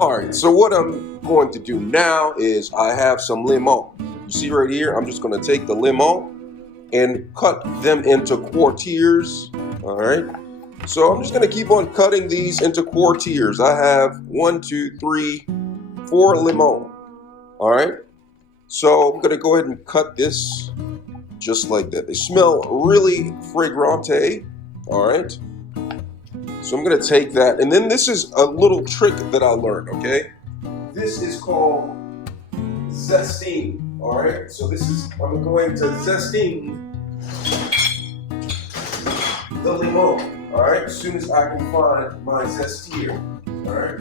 All right, so what I'm going to do now is I have some lemon. You see right here, I'm just going to take the lemon and cut them into quartiers. All right, so I'm just going to keep on cutting these into quartiers. I have 1, 2, 3, 4 lemon. All right, so I'm going to go ahead and cut this just like that. They smell really fragrante. All right. So I'm going to take that, and then this is a little trick that I learned, okay? This is called zesting, all right? So I'm going to zesting the lemon, all right? As soon as I can find my zestier, all right?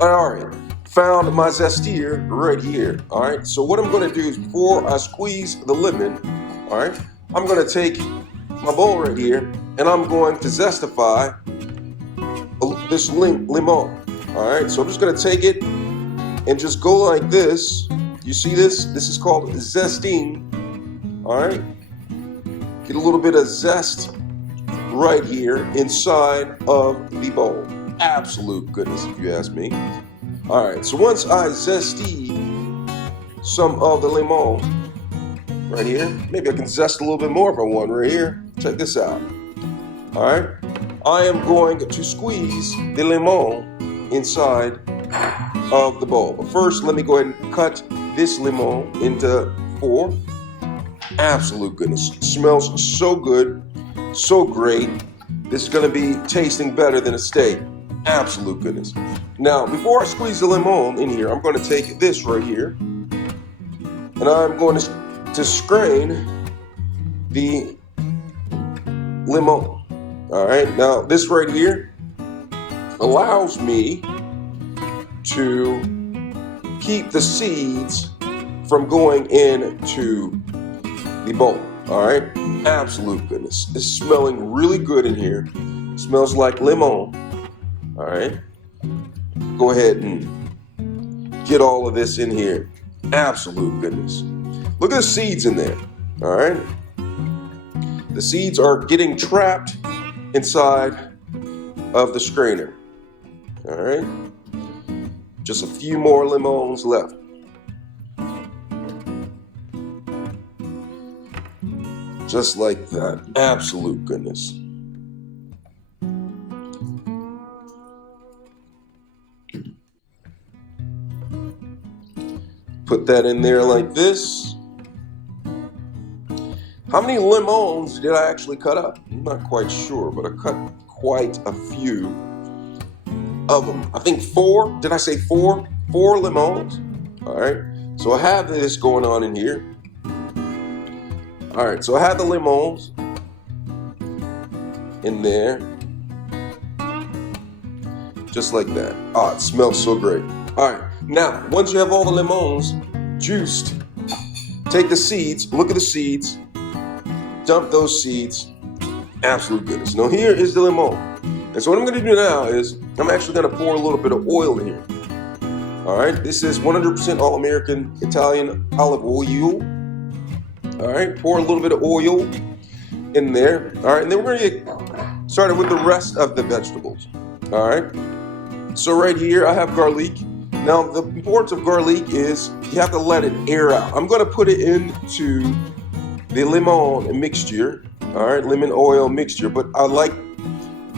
All right, found my zestier right here, all right? So what I'm gonna do is before I squeeze the lemon, all right, I'm gonna take my bowl right here and I'm going to zestify this lemon, all right? So I'm just gonna take it and just go like this. You see this? This is called zesting, all right? Get a little bit of zest right here inside of the bowl. Absolute goodness, if you ask me. All right, so once I zesty some of the lemon right here, maybe I can zest a little bit more if I want right here. Check this out. All right, I am going to squeeze the lemon inside of the bowl. But first, let me go ahead and cut this lemon into 4. Absolute goodness. It smells so good, so great. This is going to be tasting better than a steak. Absolute goodness. Now, before I squeeze the lemon in here, I'm going to take this right here, and I'm going to strain the lemon. All right. Now, this right here allows me to keep the seeds from going into the bowl. All right. Absolute goodness. It's smelling really good in here. It smells like lemon. All right, go ahead and get all of this in here. Absolute goodness. Look at the seeds in there. All right, the seeds are getting trapped inside of the strainer. All right, just a few more lemons left. Just like that. Absolute goodness. Put that in there like this. How many lemons did I actually cut up? I'm not quite sure, but I cut quite a few of them. I think 4. Did I say 4? 4 lemons. All right. So I have this going on in here. All right. So I have the lemons in there. Just like that. Oh, it smells so great. All right. Now, once you have all the lemons juiced, take the seeds, look at the seeds, dump those seeds. Absolute goodness. Now, here is the lemon. And so what I'm going to do now is I'm actually going to pour a little bit of oil in here. All right. This is 100% All-American Italian olive oil. All right. Pour a little bit of oil in there. All right. And then we're going to get started with the rest of the vegetables. All right. So right here, I have garlic. Now, the importance of garlic is you have to let it air out. I'm going to put it into the lemon mixture, all right, lemon oil mixture, but I like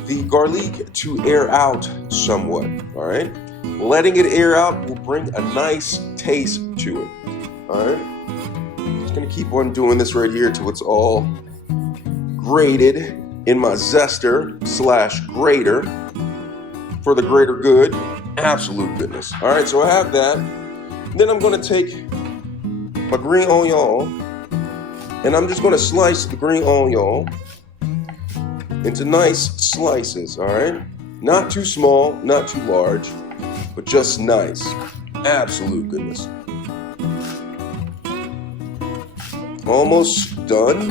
the garlic to air out somewhat, all right? Letting it air out will bring a nice taste to it, all right? Just going to keep on doing this right here till it's all grated in my zester / grater for the greater good. Absolute goodness. All right, so I have that. Then I'm going to take my green onion, and I'm just going to slice the green onion into nice slices, all right? Not too small, not too large, but just nice. Absolute goodness. Almost done.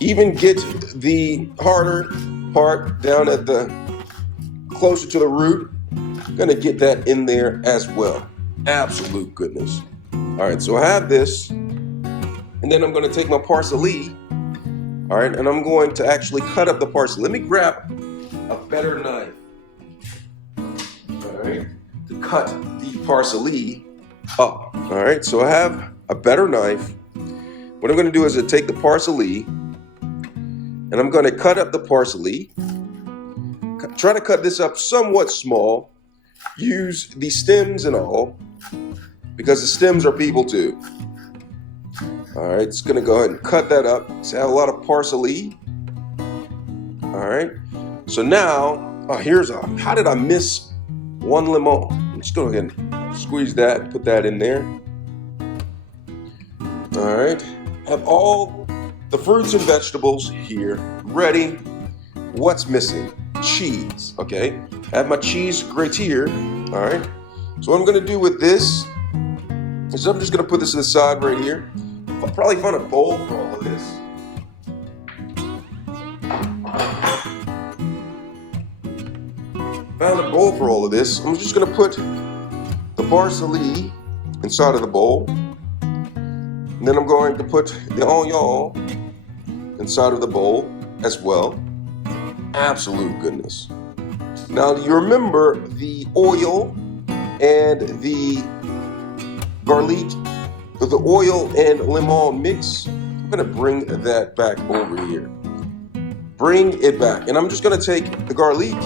Even get the harder part down at the closer to the root. Gonna get that in there as well. Absolute goodness. All right, so I have this, and then I'm gonna take my parsley All right, and I'm going to actually cut up the parsley. Let me grab a better knife. All right, to cut the parsley up. All right, so I have a better knife. What I'm going to do is take the parsley and I'm going to cut up the parsley. Try to cut this up somewhat small. Use the stems and all, because the stems are people too. All right, it's going to go ahead and cut that up. So I have a lot of parsley. All right, so now, how did I miss one lemon? I'm just going to go ahead and squeeze that, put that in there. All right, have all the fruits and vegetables here ready. What's missing? Cheese. Okay, I have my cheese grater. All right, so what I'm going to do with this is I'm just going to put this to the side right here. I'll probably find a bowl for all of this. Found a bowl for all of this. I'm just going to put the parsley inside of the bowl. And then I'm going to put the onion inside of the bowl as well. Absolute goodness. Now you remember the oil and the garlic, the oil and lemon mix. I'm going to bring that back over here. Bring it back. And I'm just going to take the garlic,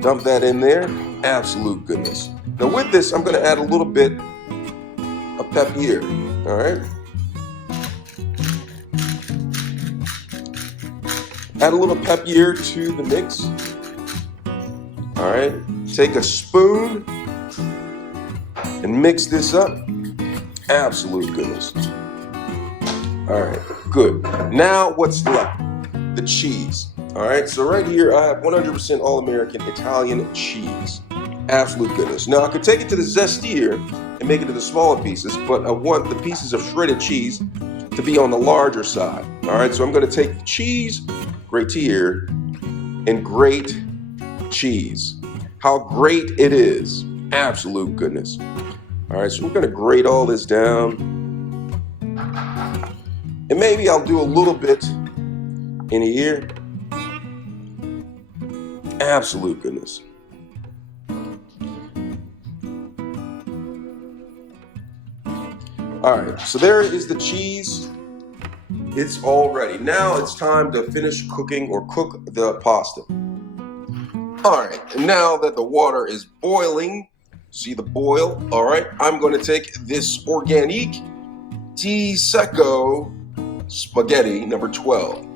dump that in there. Absolute goodness. Now with this, I'm going to add a little bit of pepper. All right. Add a little pepper to the mix. All right. Take a spoon and mix this up. Absolute goodness. All right, good. Now what's left? The cheese. All right, so right here I have 100% all-American Italian cheese. Absolute goodness. Now I could take it to the zestier and make it into smaller pieces, but I want the pieces of shredded cheese to be on the larger side. All right, so I'm going to take the cheese, grater, and grate cheese. How great it is. Absolute goodness. All right, so we're going to grate all this down. And maybe I'll do a little bit in here. Absolute goodness. All right, so there is the cheese. It's all ready. Now it's time to finish cooking or cook the pasta. All right, and now that the water is boiling, see the boil? All right, I'm going to take this organic Tea Secco spaghetti number 12,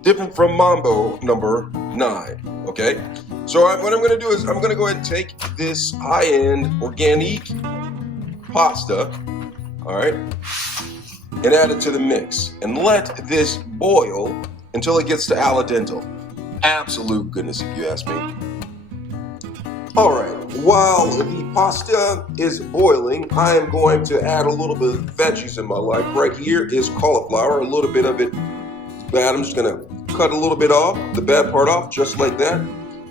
different from Mambo number 9. Okay, so what I'm going to do is I'm going to go ahead and take this high-end organic pasta, all right, and add it to the mix and let this boil until it gets to al dente. Absolute goodness, if you ask me. All right, while the pasta is boiling, I am going to add a little bit of veggies in my life. Right here is cauliflower. A little bit of it is bad. I'm just going to cut a little bit off, the bad part off, just like that.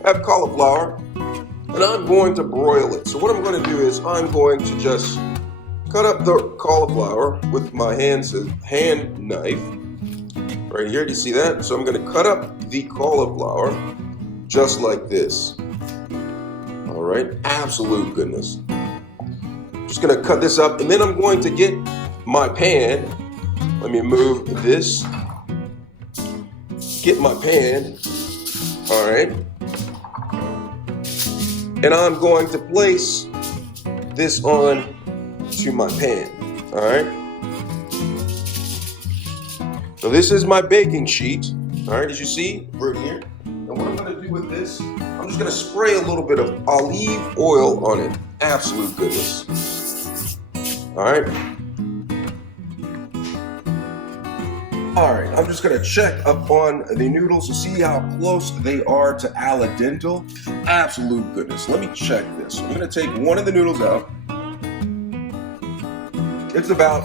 I have cauliflower, and I'm going to broil it. So what I'm going to do is I'm going to just cut up the cauliflower with my hand knife. Right here, do you see that? So I'm going to cut up the cauliflower just like this. All right, absolute goodness. Just gonna cut this up, and then I'm going to get my pan. Let me move this. Get my pan. All right. And I'm going to place this on to my pan. All right. So this is my baking sheet. All right, as you see, right here. And what I'm going to do with this, I'm just going to spray a little bit of olive oil on it. Absolute goodness. All right. All right, I'm just going to check up on the noodles to see how close they are to al dente. Absolute goodness. Let me check this. I'm going to take one of the noodles out. It's about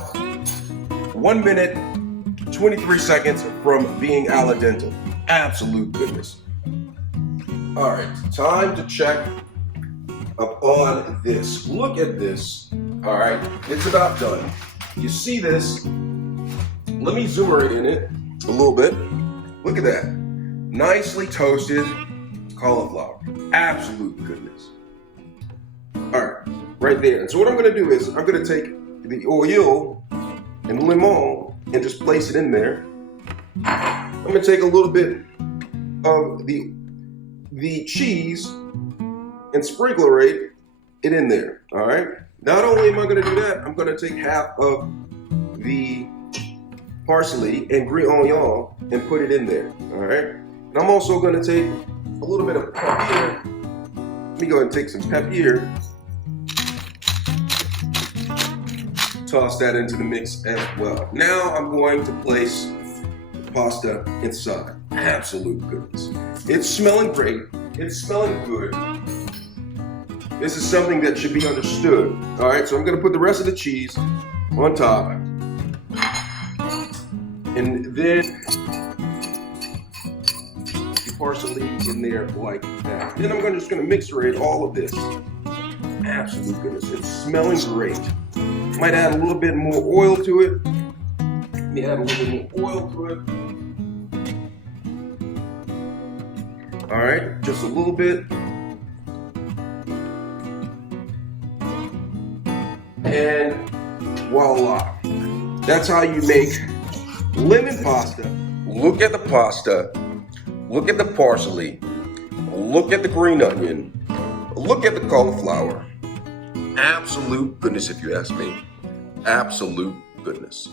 1 minute, 23 seconds from being al dente. Absolute goodness. All right, time to check up on this. Look at this. All right, it's about done. You see this? Let me zoom right in it. a little bit. Look at that. Nicely toasted cauliflower. Absolute goodness. All right, right there. And so what I'm gonna do is I'm gonna take the oil and lemon and just place it in there. I'm gonna take a little bit of the cheese and sprinkle it in there, all right? Not only am I gonna do that, I'm gonna take half of the parsley and green onion and put it in there, all right? And I'm also gonna take a little bit of pepper. Let me go ahead and take some pepper. Toss that into the mix as well. Now I'm going to place the pasta inside. Absolute goodness. It's smelling great. It's smelling good. This is something that should be understood. All right, so I'm gonna put the rest of the cheese on top. And then the parsley in there like that. Then I'm just gonna mixerate all of this. Absolute goodness. It's smelling great. Might add a little bit more oil to it. Let me add a little bit more oil to it. All right, just a little bit. And voila. That's how you make lemon pasta. Look at the pasta. Look at the parsley. Look at the green onion. Look at the cauliflower. Absolute goodness, if you ask me. Absolute goodness.